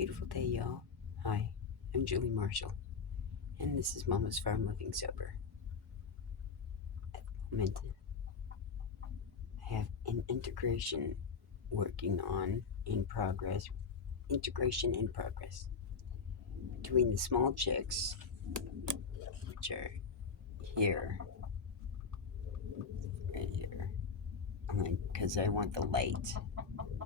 Beautiful day, y'all. Hi, I'm Julie Marshall, and this is Mama's Farm Living Sober. At the moment, I have an integration working on in progress. Integration in progress between the small chicks, which are here, right here. Because I want the light.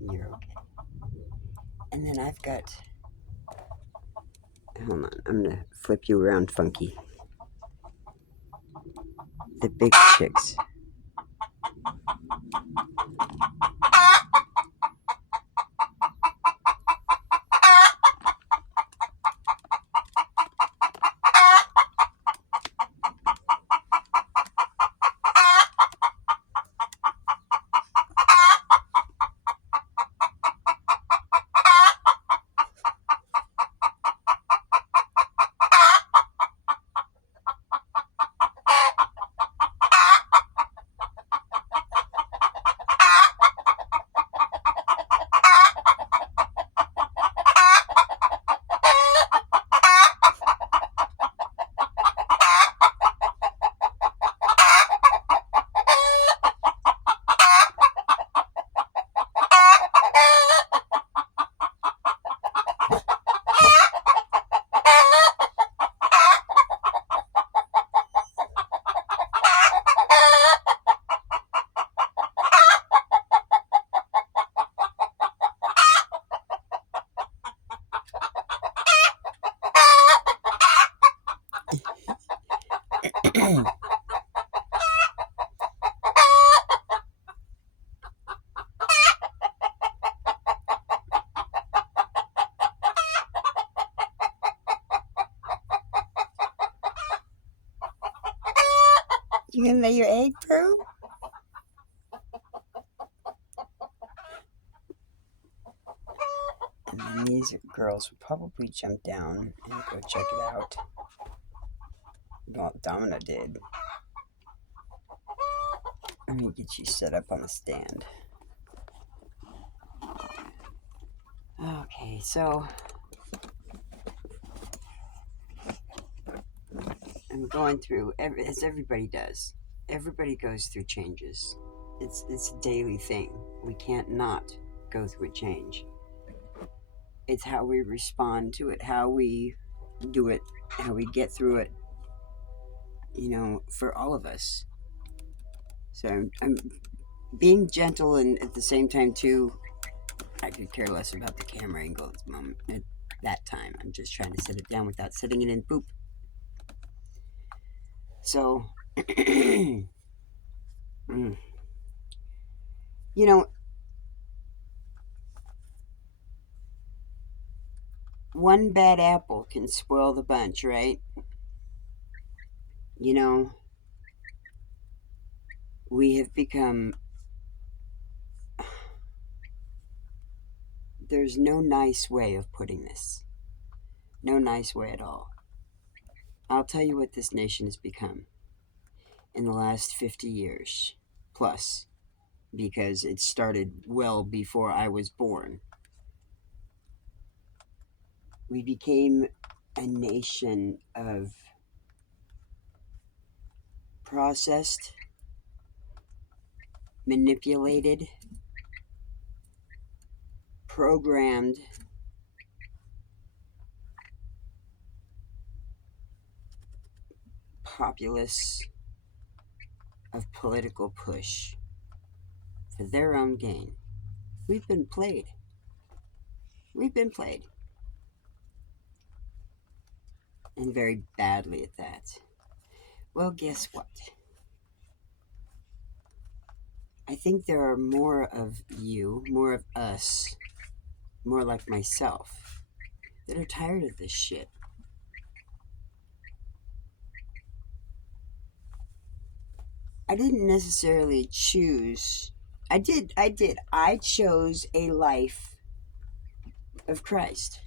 You're okay. And then I've got. Hold on, I'm gonna flip you around, Funky. The big chicks. You gonna lay your egg, Prue? And then these girls will probably jump down and go check it out. Well, Domina did. Let me get you set up on the stand. Okay, so I'm going through, as everybody does. Everybody goes through changes. It's a daily thing. We can't not go through a change. It's how we respond to it, how we do it, how we get through it, for all of us. So I'm being gentle, and at the same time, too, I could care less about the camera angle at the moment. At that time, I'm just trying to set it down without setting it in poop. So, one bad apple can spoil the bunch, right? We have become. There's no nice way of putting this. No nice way at all. I'll tell you what this nation has become in the last 50 years plus, because it started well before I was born. We became a nation of processed, manipulated, programmed, populace of political push for their own gain. We've been played. We've been played. And very badly at that. Well, guess what? I think there are more of you, more of us, more like myself, that are tired of this shit. I didn't necessarily choose. I did. I chose a life of Christ.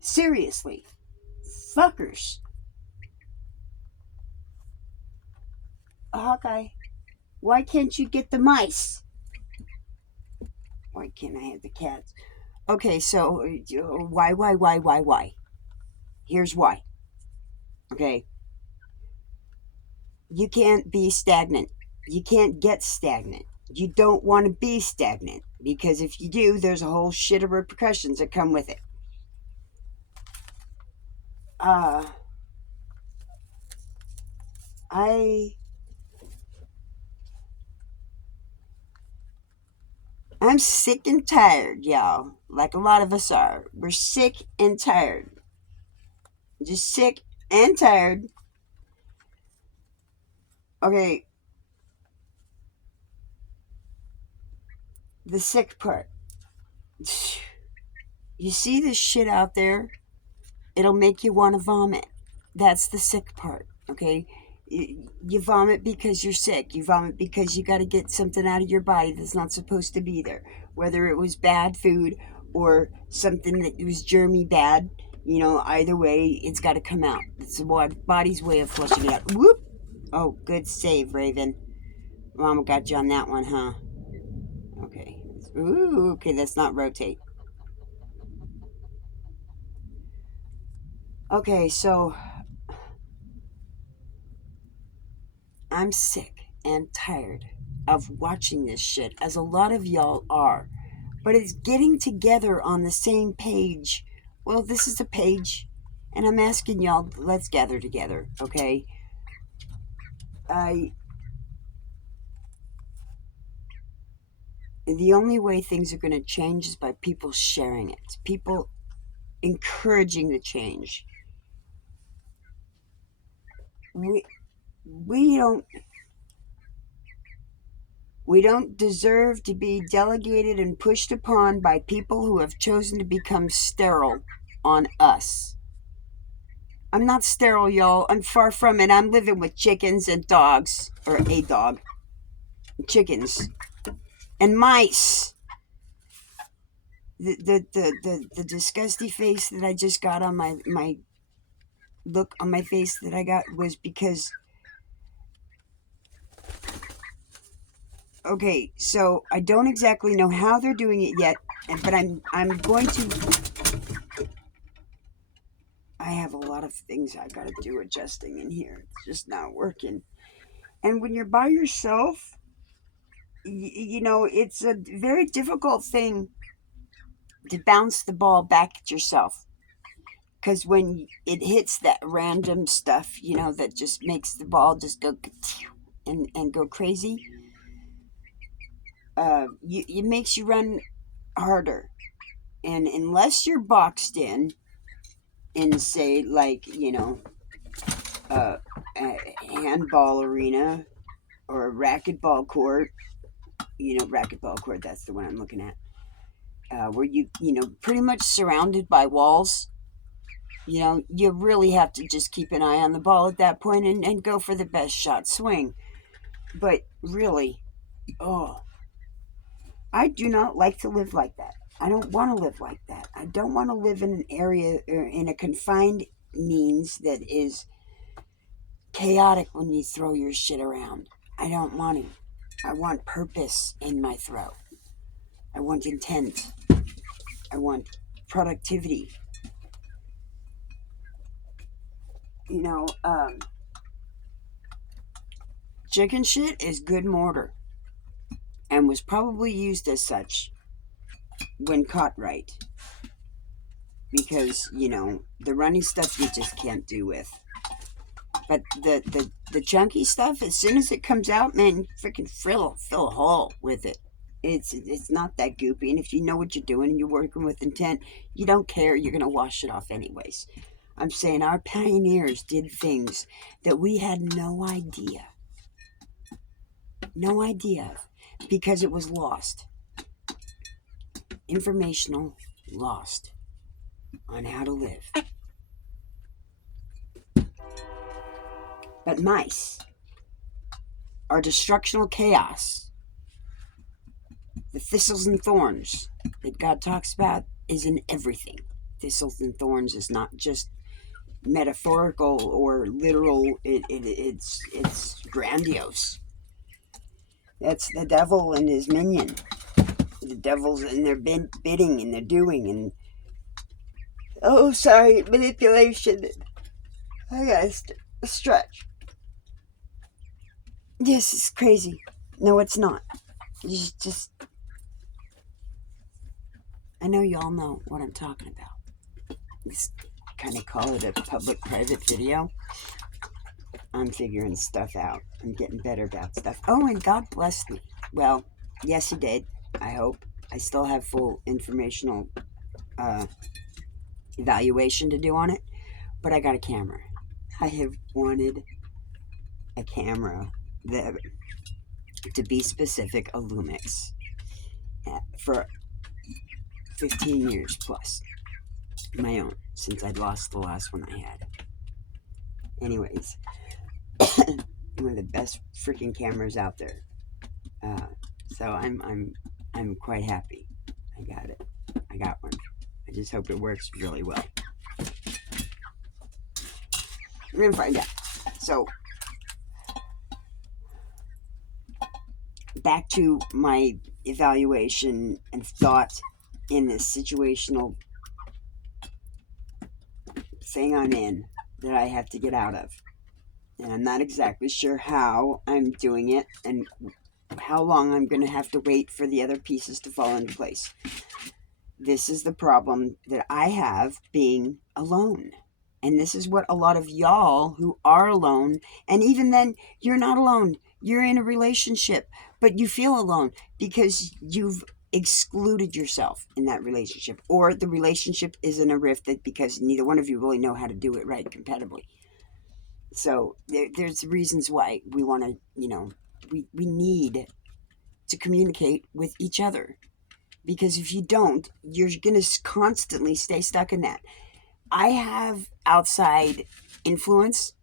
Seriously. Fuckers. Hawkeye. Why can't you get the mice? Why can't I have the cats? Okay, so why? Here's why. Okay, you can't be stagnant. You can't get stagnant. You don't want to be stagnant because if you do, there's a whole shit of repercussions that come with it. Uh, I I'm sick and tired, y'all. Like a lot of us are. We're sick and tired. Just sick and tired. Okay, the sick part. You see this shit out there? It'll make you want to vomit. That's the sick part, okay? You vomit because you're sick. You vomit because you got to get something out of your body that's not supposed to be there. Whether it was bad food or something that was germy bad, either way, it's got to come out. It's the body's way of flushing it out. Whoop! Oh, good save, Raven. Mama got you on that one, huh? Okay. Ooh, okay, let's not rotate. Okay, so I'm sick and tired of watching this shit, as a lot of y'all are. But it's getting together on the same page. Well, this is a page, and I'm asking y'all, let's gather together, okay? The only way things are going to change is by people sharing it, people encouraging the change. We don't We don't deserve to be delegated and pushed upon by people who have chosen to become sterile on us. I'm not sterile, y'all. I'm far from it. I'm living with chickens and dogs, or a dog, chickens, and mice. The disgusty face that I just got on my look on my face that I got was because. Okay, so I don't exactly know how they're doing it yet, but I'm going to. I have a lot of things I gotta do adjusting in here. It's just not working. And when you're by yourself, it's a very difficult thing to bounce the ball back at yourself. Because when it hits that random stuff, that just makes the ball just go and go crazy, it makes you run harder. And unless you're boxed in, say, like, a handball arena or a racquetball court, racquetball court, that's the one I'm looking at, where pretty much surrounded by walls. You really have to just keep an eye on the ball at that point and go for the best shot swing. But really, I do not like to live like that. I don't want to live like that. I don't want to live in an area or in a confined means that is chaotic when you throw your shit around. I don't want to. I want purpose in my throw. I want intent. I want productivity. Chicken shit is good mortar and was probably used as such when caught right. Because, the runny stuff you just can't do with. But the chunky stuff, as soon as it comes out, man, you freaking fill a hole with it. It's not that goopy, and if you know what you're doing and you're working with intent, you don't care. You're gonna wash it off anyways. I'm saying our pioneers did things that we had no idea of, because it was lost. Informational lost on how to live. But mice are destructional chaos. The thistles and thorns that God talks about is in everything. Thistles and thorns is not just metaphorical or literal. It's grandiose. That's the devil and his minion. The devil's in their bidding and they're doing and oh, sorry, manipulation. I gotta stretch. This is crazy. No, it's not. Just, I know you all know what I'm talking about. Just kind of call it a public-private video. I'm figuring stuff out. I'm getting better about stuff. Oh, and God blessed me. Well, yes, He did. I hope. I still have full informational evaluation to do on it, but I got a camera. I have wanted a camera that, to be specific, a Lumix, for 15 years plus. My own, since I'd lost the last one I had. Anyways, one of the best freaking cameras out there. So I'm quite happy. I got it. I got one. I just hope it works really well. We're gonna find out. So back to my evaluation and thought in this situational thing I'm in that I have to get out of. And I'm not exactly sure how I'm doing it and how long I'm going to have to wait for the other pieces to fall into place. This is the problem that I have being alone. And this is what a lot of y'all who are alone, and even then, you're not alone. You're in a relationship, but you feel alone because you've excluded yourself in that relationship, or the relationship is in a rift that because neither one of you really know how to do it right compatibly. So there's reasons why we want to, we need to communicate with each other. Because if you don't, you're going to constantly stay stuck in that. I have outside influence,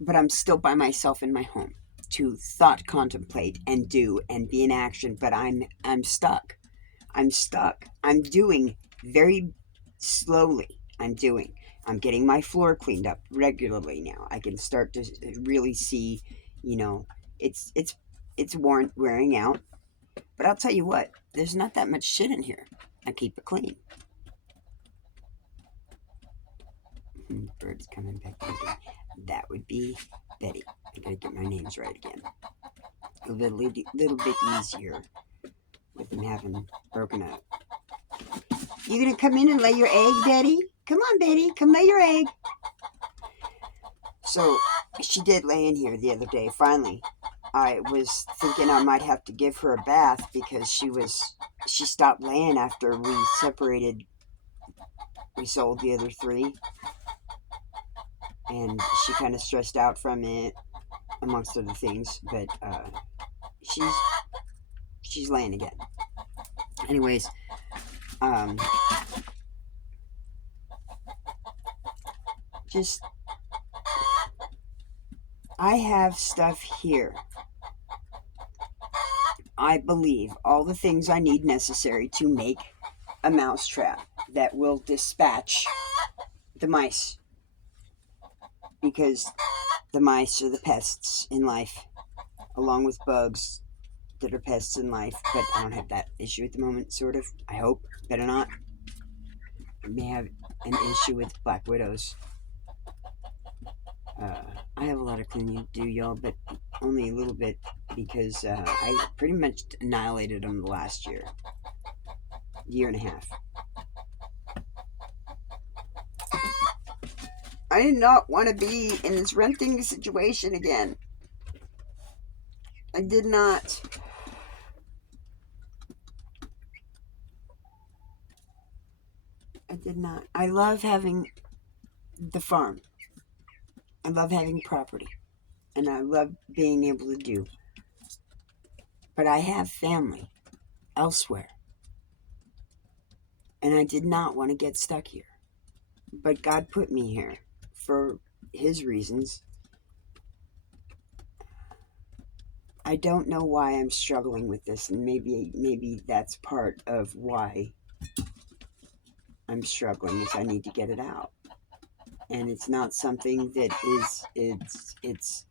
but I'm still by myself in my home to thought, contemplate, and do, and be in action. But I'm stuck. I'm stuck. I'm doing very slowly. I'm getting my floor cleaned up regularly now. I can start to really see, it's wearing out. But I'll tell you what, there's not that much shit in here. I keep it clean. Bird's coming back. That would be Betty. I gotta get my names right again. A little bit easier with them having broken up. You gonna come in and lay your egg, Betty? Come on, Betty. Come lay your egg. So, she did lay in here the other day, finally. I was thinking I might have to give her a bath because she stopped laying after we separated. We sold the other 3. And she kind of stressed out from it, amongst other things. But she's laying again. Anyways, I have stuff here. I believe all the things I need necessary to make a mousetrap that will dispatch the mice. Because the mice are the pests in life, along with bugs that are pests in life. But I don't have that issue at the moment, sort of. I hope. Better not. I may have an issue with black widows. I have a lot of cleaning to do, y'all, but only a little bit because I pretty much annihilated them the last year and a half. I did not want to be in this renting situation again. I did not. I love having the farm. I love having property. And I love being able to do. But I have family elsewhere. And I did not want to get stuck here. But God put me here for His reasons. I don't know why I'm struggling with this, and maybe that's part of why I'm struggling, is I need to get it out. And it's not something that it's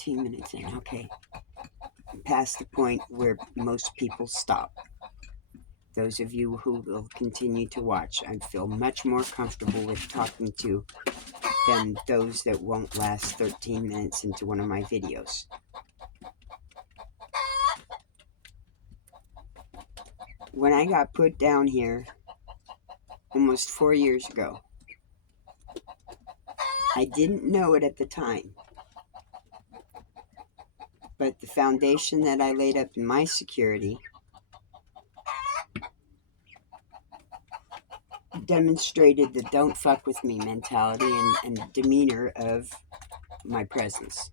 13 minutes in. Okay. I'm past the point where most people stop. Those of you who will continue to watch, I feel much more comfortable with talking to than those that won't last 13 minutes into one of my videos. When I got put down here almost 4 years ago, I didn't know it at the time, but the foundation that I laid up in my security demonstrated the don't fuck with me mentality and demeanor of my presence.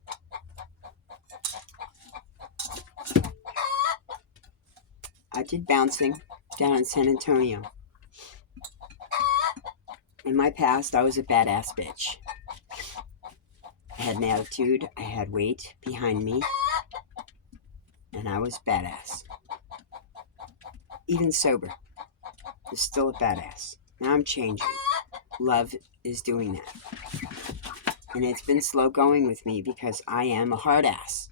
I did bouncing down in San Antonio. In my past, I was a badass bitch. I had an attitude, I had weight behind me, and I was badass. Even sober, I was still a badass. Now I'm changing. Love is doing that. And it's been slow going with me because I am a hard ass.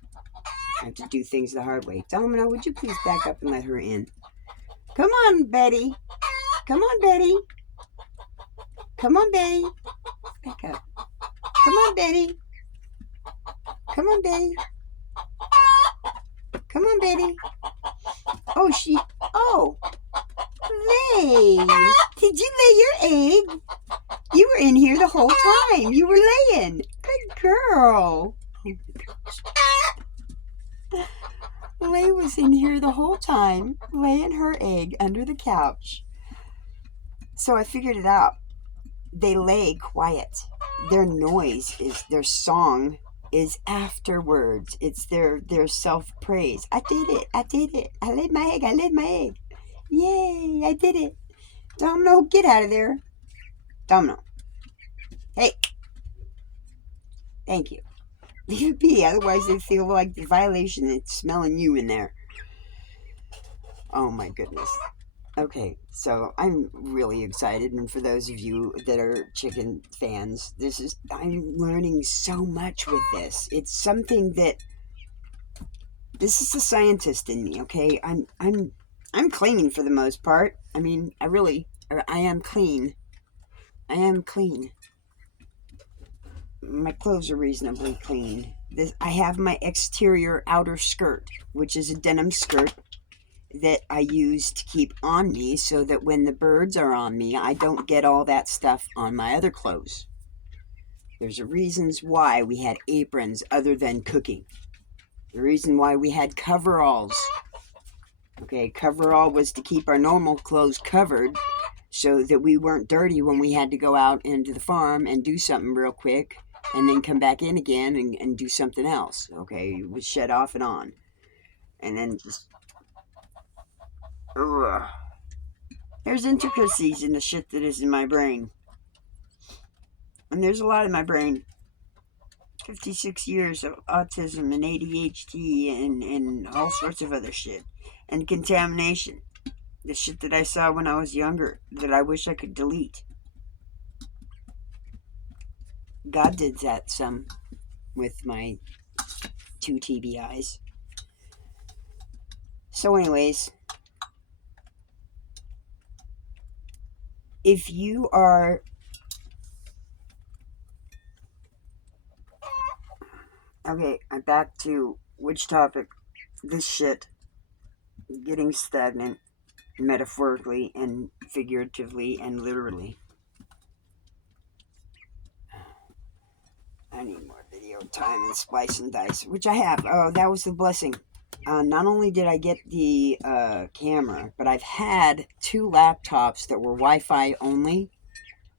I have to do things the hard way. Domino, would you please back up and let her in? Come on, Betty. Come on, Betty. Come on, Betty. Back up. Come on, Betty. Come on, Betty. Come on, Betty. Oh, lay. Did you lay your egg? You were in here the whole time. You were laying. Good girl. Lay was in here the whole time, laying her egg under the couch. So I figured it out. They lay quiet. Their noise is, their song is afterwards. It's their self-praise. I did it. I laid my egg. Yay, I did it. Domino, get out of there. Domino. Hey. Thank you. Leave it be, otherwise they feel like the violation is smelling you in there. Oh my goodness. Okay, so I'm really excited, and for those of you that are chicken fans, I'm learning so much with this. It's something that, this is the scientist in me, okay? I'm clean for the most part. I mean, I am clean. I am clean. My clothes are reasonably clean. I have my exterior outer skirt, which is a denim skirt that I use to keep on me so that when the birds are on me, I don't get all that stuff on my other clothes. There's a reasons why we had aprons other than cooking. The reason why we had coveralls. Okay, coverall was to keep our normal clothes covered so that we weren't dirty when we had to go out into the farm and do something real quick and then come back in again and do something else. Okay, it was shut off and on. And then just... Ugh. There's intricacies in the shit that is in my brain. And there's a lot in my brain. 56 years of autism and ADHD and all sorts of other shit. And contamination. The shit that I saw when I was younger that I wish I could delete. God did that some with my 2 TBIs. So anyways, if you are... Okay, I'm back to which topic? This shit. Getting stagnant, metaphorically and figuratively and literally. I need more video time and splice and dice, which I have. Oh, that was the blessing. Not only did I get the camera, but I've had 2 laptops that were Wi-Fi only,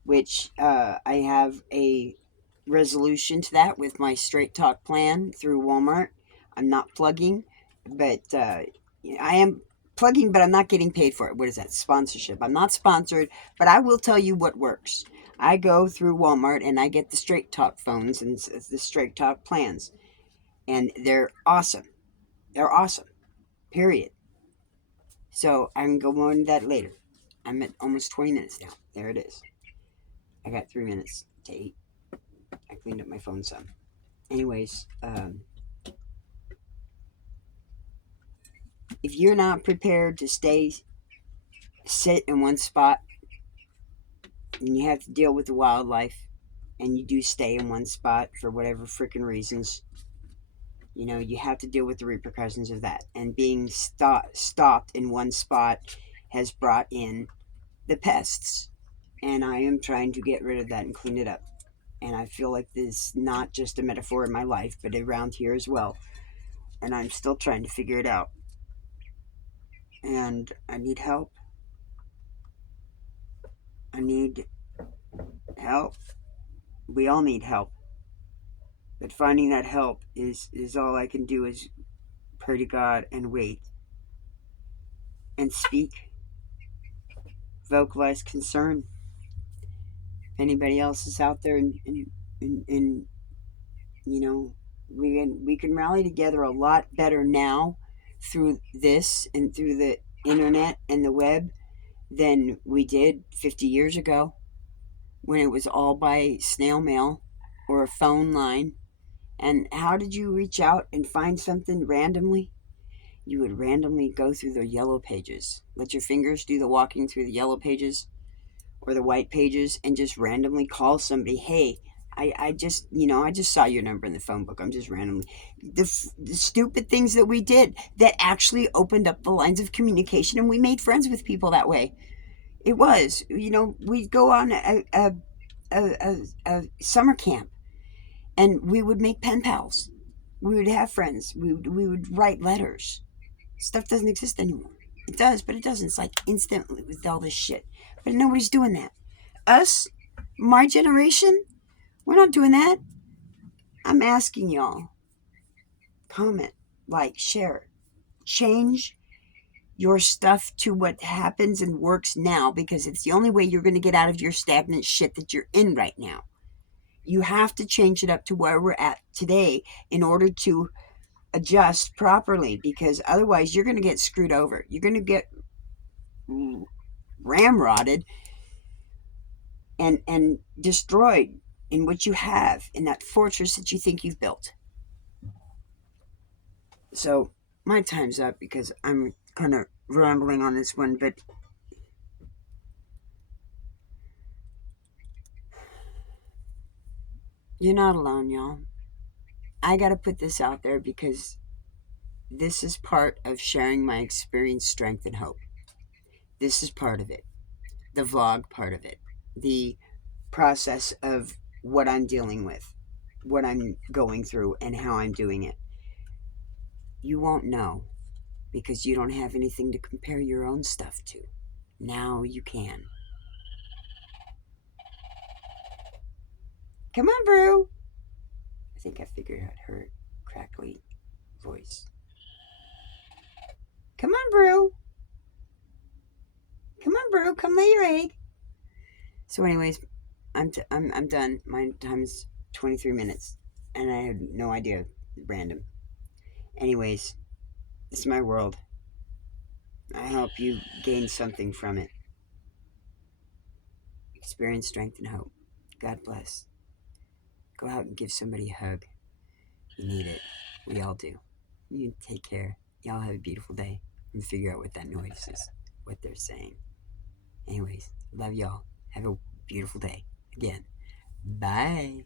which I have a resolution to that with my Straight Talk plan through Walmart. I'm not plugging, but I am plugging, but I'm not getting paid for it. What is that? Sponsorship. I'm not sponsored, but I will tell you what works. I go through Walmart and I get the Straight Talk phones and the Straight Talk plans, and they're awesome. They're awesome. Period. So I can go more into that later. I'm at almost 20 minutes now. There it is. I got 3 minutes to eat. I cleaned up my phone some. Anyways, If you're not prepared to sit in one spot, and you have to deal with the wildlife, and you do stay in one spot for whatever freaking reasons, you have to deal with the repercussions of that. And being stopped in one spot has brought in the pests. And I am trying to get rid of that and clean it up. And I feel like this is not just a metaphor in my life, but around here as well. And I'm still trying to figure it out. And I need help. I need help. We all need help. But finding that help is all I can do is pray to God and wait. And speak. Vocalize concern. If anybody else is out there and we can rally together a lot better now through this and through the internet and the web than we did 50 years ago when it was all by snail mail or a phone line. And how did you reach out and find something randomly? You would randomly go through the yellow pages. Let your fingers do the walking through the yellow pages or the white pages and just randomly call somebody. Hey, I just saw your number in the phone book. I'm just randomly. The stupid things that we did that actually opened up the lines of communication, and we made friends with people that way. It was, we'd go on a summer camp, and we would make pen pals. We would have friends. We would write letters. Stuff doesn't exist anymore. It does, but it doesn't. It's like instantly with all this shit. But nobody's doing that. Us, my generation, we're not doing that. I'm asking y'all. Comment, like, share. Change your stuff to what happens and works now, because it's the only way you're going to get out of your stagnant shit that you're in right now. You have to change it up to where we're at today in order to adjust properly, because otherwise you're going to get screwed over. You're going to get ramrodded and destroyed in what you have in that fortress that you think you've built. So my time's up because I'm kind of rambling on this one, but you're not alone, y'all. I got to put this out there because this is part of sharing my experience, strength, and hope. This is part of it. The vlog part of it. The process of what I'm dealing with, what I'm going through, and how I'm doing it. You won't know because you don't have anything to compare your own stuff to. Now you can. Come on, Brew. I think I figured out her crackly voice. Come on, Brew. Come on, Brew. Come lay your egg. So, anyways, I'm done. My time is 23 minutes, and I had no idea. Random. Anyways, this is my world. I hope you gain something from it. Experience, strength, and hope. God bless. Go out and give somebody a hug. You need it. We all do. You take care. Y'all have a beautiful day. And figure out what that noise is, what they're saying. Anyways, love y'all. Have a beautiful day. Again, bye.